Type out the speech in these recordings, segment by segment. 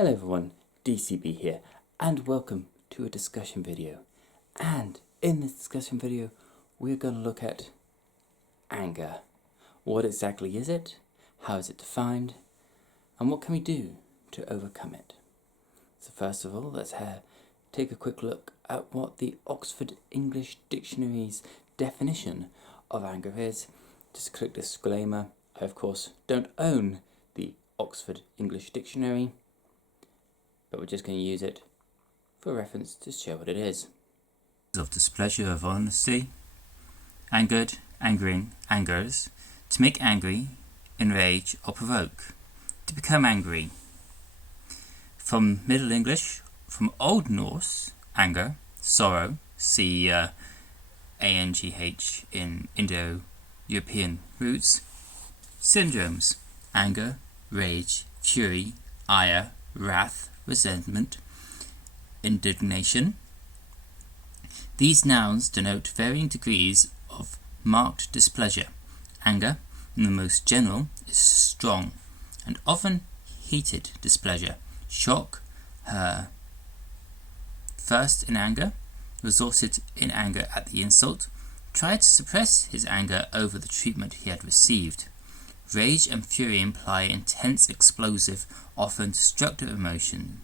Hello everyone, DCB here, and welcome to a discussion video. And in this discussion video, we're going to look at anger. What exactly is it? How is it defined? And what can we do to overcome it? So first of all, let's take a quick look at what the Oxford English Dictionary's definition of anger is. Just a quick disclaimer, I of course don't own the Oxford English Dictionary, but we're just going to use it for reference to show what it is. Of displeasure, of honesty, angered, angering, angers, to make angry, enrage or provoke, to become angry. From Middle English, from Old Norse, anger, sorrow, see ANGH in Indo-European roots, syndromes, anger, rage, fury, ire, wrath, resentment, indignation. These nouns denote varying degrees of marked displeasure. Anger, in the most general, is strong and often heated displeasure. Shock, first in anger, resorted in anger at the insult, tried to suppress his anger over the treatment he had received. Rage and fury imply intense, explosive, often destructive emotion.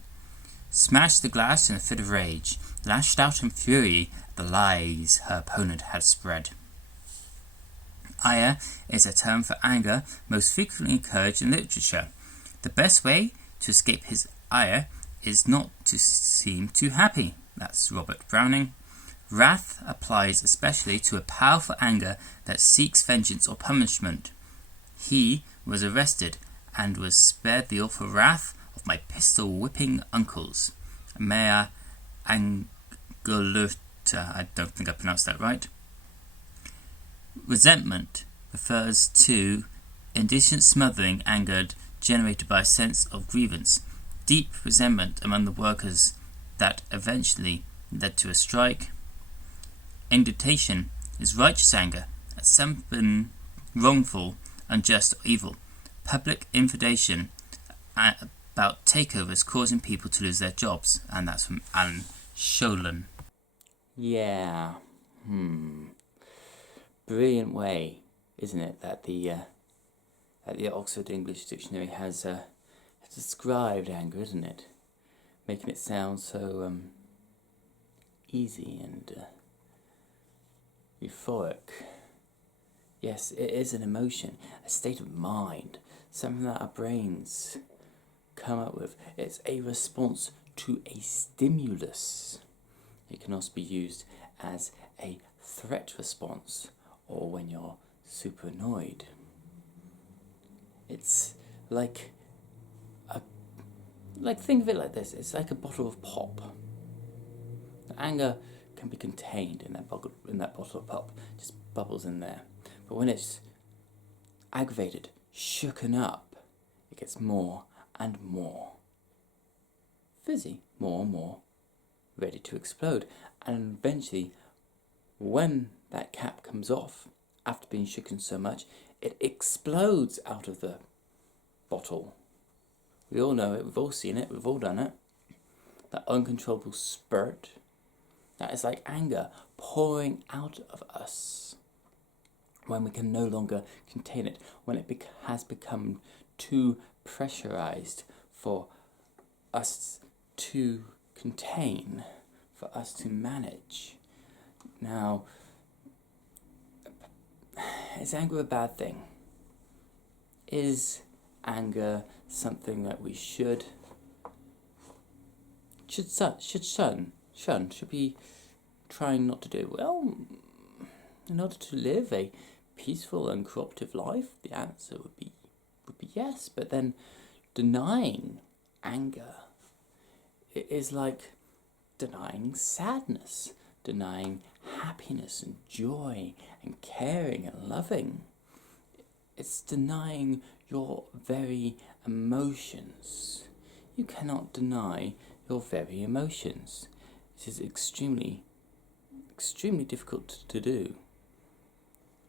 Smashed the glass in a fit of rage, lashed out in fury at the lies her opponent had spread. Ire is a term for anger most frequently encouraged in literature. The best way to escape his ire is not to seem too happy. That's Robert Browning. Wrath applies especially to a powerful anger that seeks vengeance or punishment. He was arrested and was spared the awful wrath of my pistol-whipping uncles. Mea Angeluta, I don't think I pronounced that right. Resentment refers to indecent smothering anger generated by a sense of grievance, deep resentment among the workers that eventually led to a strike. Indignation is righteous anger at something wrongful, unjust or evil. Public indignation about takeovers causing people to lose their jobs. And that's from Alan Sholin. Yeah, brilliant way, isn't it, that the Oxford English Dictionary has described anger, isn't it? Making it sound so easy and euphoric. Yes, it is an emotion, a state of mind, something that our brains come up with. It's a response to a stimulus. It can also be used as a threat response or when you're super annoyed. It's like think of it like this. It's like a bottle of pop. The anger can be contained in that bottle of pop, just bubbles in there. But when it's aggravated, shooken up, it gets more and more fizzy, more and more ready to explode. And eventually, when that cap comes off, after being shooken so much, it explodes out of the bottle. We all know it, we've all seen it, we've all done it. That uncontrollable spurt, that is like anger pouring out of us when we can no longer contain it, when it has become too pressurized for us to contain, for us to manage. Now, is anger a bad thing? Is anger something that we should shun, should be trying not to do? Well, in order to live a peaceful and cooperative life, the answer would be yes. But then denying anger, it is like denying sadness, denying happiness and joy and caring and loving. It's denying your very emotions. You cannot deny your very emotions. It is extremely difficult to do.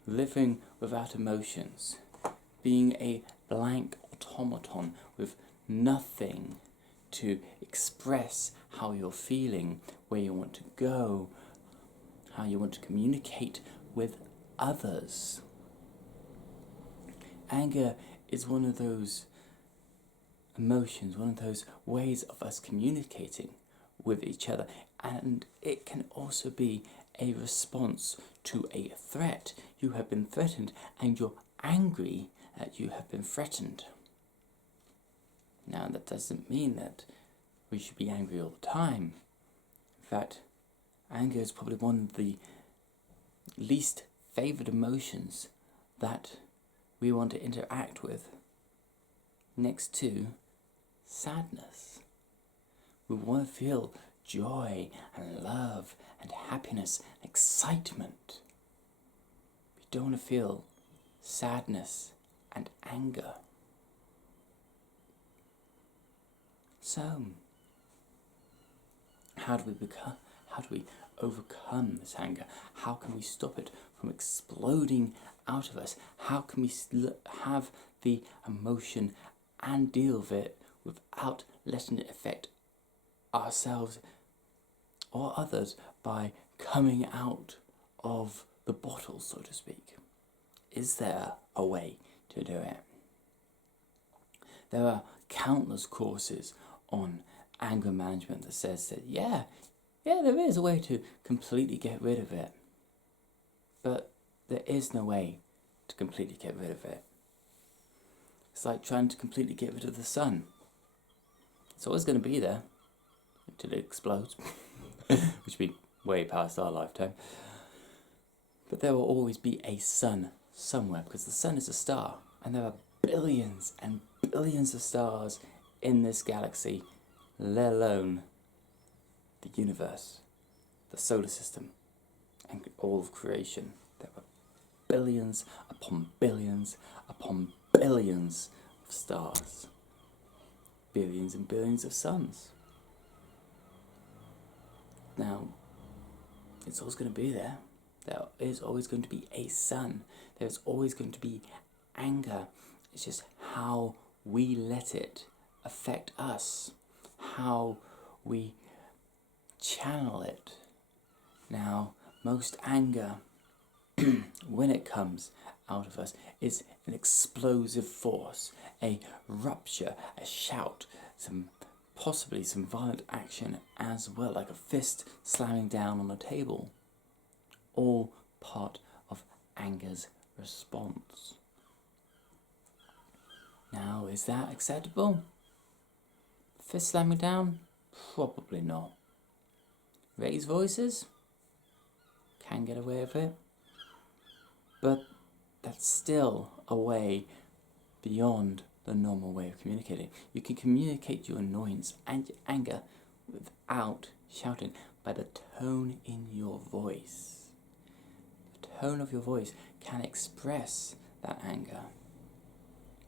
Living without emotions, being a blank automaton with nothing to express how you're feeling, where you want to go, how you want to communicate with others. Anger is one of those emotions, one of those ways of us communicating with each other, and it can also be a response to a threat. You have been threatened and you're angry that you have been threatened. Now, that doesn't mean that we should be angry all the time. In fact, anger is probably one of the least favoured emotions that we want to interact with, next to sadness. We want to feel joy and love and happiness and excitement. We don't want to feel sadness and anger. So, how do we overcome this anger? How can we stop it from exploding out of us? How can we have the emotion and deal with it without letting it affect ourselves or others by coming out of the bottle, so to speak? Is there a way to do it? There are countless courses on anger management that says that there is a way to completely get rid of it. But there is no way to completely get rid of it. It's like trying to completely get rid of the sun. It's always going to be there until it explodes, which will be way past our lifetime. But there will always be a sun somewhere, because the sun is a star, and there are billions and billions of stars in this galaxy, let alone the universe, the solar system, and all of creation. There are billions upon billions upon billions of stars, billions and billions of suns. Now, it's always going to be there. There is always going to be a sun. There's always going to be anger. It's just how we let it affect us, how we channel it. Now, most anger, when it comes out of us, is an explosive force, a rupture, a shout, possibly some violent action as well, like a fist slamming down on a table. All part of anger's response. Now, is that acceptable? Fist slamming down? Probably not. Raised voices? Can get away with it. But that's still a way beyond the normal way of communicating. You can communicate your annoyance and your anger without shouting, by the tone in your voice. The tone of your voice can express that anger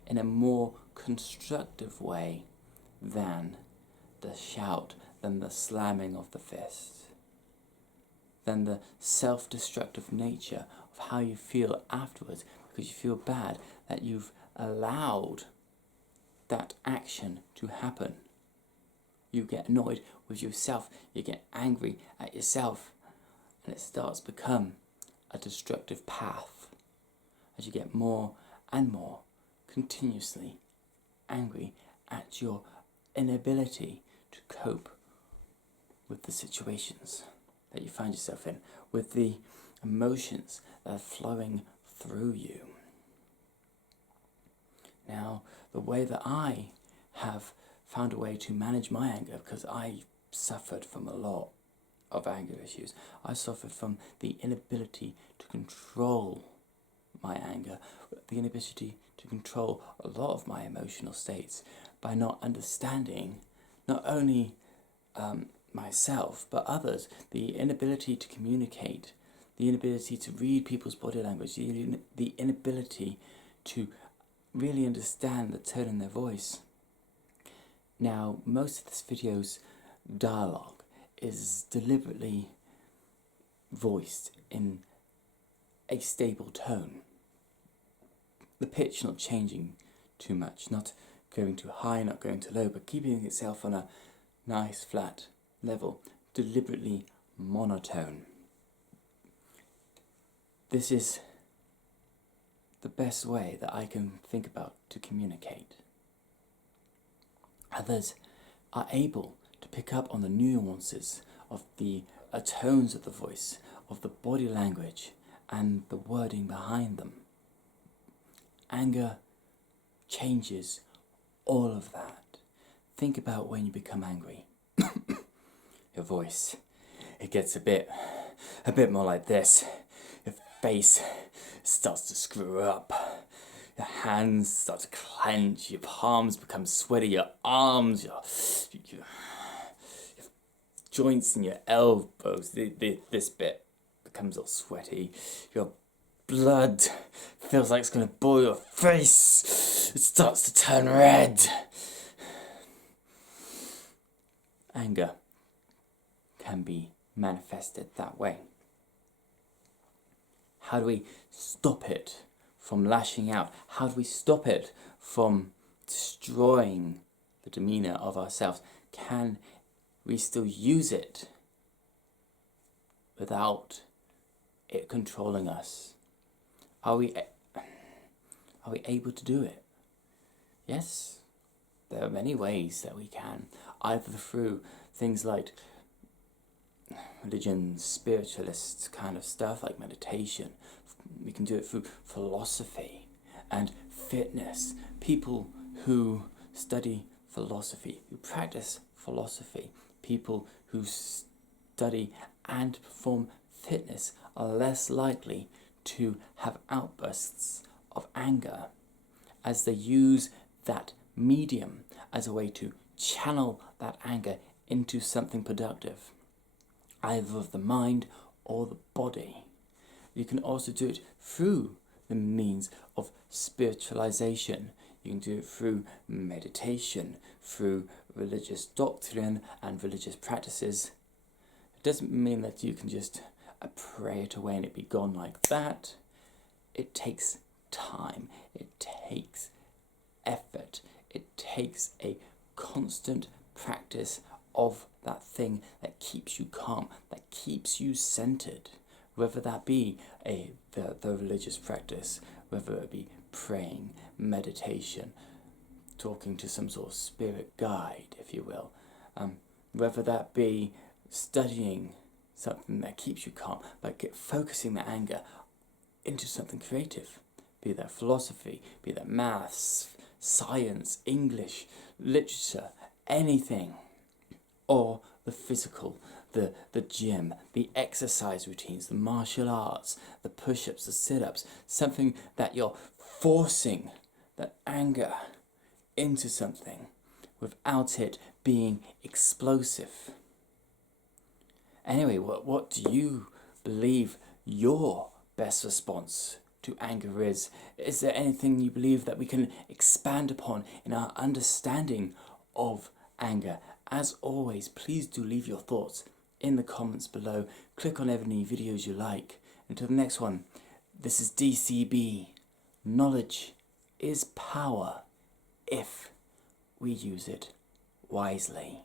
in a more constructive way than the shout, than the slamming of the fist, than the self-destructive nature of how you feel afterwards, because you feel bad that you've allowed that action to happen. You get annoyed with yourself, you get angry at yourself, and it starts to become a destructive path as you get more and more continuously angry at your inability to cope with the situations that you find yourself in, with the emotions that are flowing through you. Now, the way that I have found a way to manage my anger, because I suffered from a lot of anger issues. I suffered from the inability to control my anger, the inability to control a lot of my emotional states by not understanding not only myself but others, the inability to communicate, the inability to read people's body language, the inability to really understand the tone in their voice. Now, most of this video's dialogue is deliberately voiced in a stable tone. The pitch not changing too much, not going too high, not going too low, but keeping itself on a nice flat level, deliberately monotone. This is the best way that I can think about to communicate. Others are able to pick up on the nuances of the tones of the voice, of the body language, and the wording behind them. Anger changes all of that. Think about when you become angry. Your voice, it gets a bit more like this. Your face starts to screw up. Your hands start to clench. Your palms become sweaty. Your arms, your joints in your elbows, this bit becomes all sweaty. Your blood feels like it's going to boil your face. It starts to turn red. Anger can be manifested that way. How do we stop it from lashing out? How do we stop it from destroying the demeanour of ourselves? Can we still use it without it controlling us? Are we able to do it? Yes, there are many ways that we can, either through things like religion, spiritualist kind of stuff like meditation. We can do it through philosophy and fitness. People who study philosophy, who practice philosophy, people who study and perform fitness are less likely to have outbursts of anger, as they use that medium as a way to channel that anger into something productive, either of the mind or the body. You can also do it through the means of spiritualization. You can do it through meditation, through religious doctrine and religious practices. It doesn't mean that you can just pray it away and it be gone like that. It takes time. It takes effort. It takes a constant practice of that thing that keeps you calm, that keeps you centered, whether that be the religious practice, whether it be praying, meditation, talking to some sort of spirit guide, if you will, whether that be studying something that keeps you calm, but focusing the anger into something creative, be that philosophy, be that maths, science, English, literature, anything, or the physical, the gym, the exercise routines, the martial arts, the push-ups, the sit-ups, something that you're forcing that anger into something without it being explosive. Anyway, what do you believe your best response to anger is? Is there anything you believe that we can expand upon in our understanding of anger? As always, please do leave your thoughts in the comments below. Click on any videos you like. Until the next one, this is DCB. Knowledge is power if we use it wisely.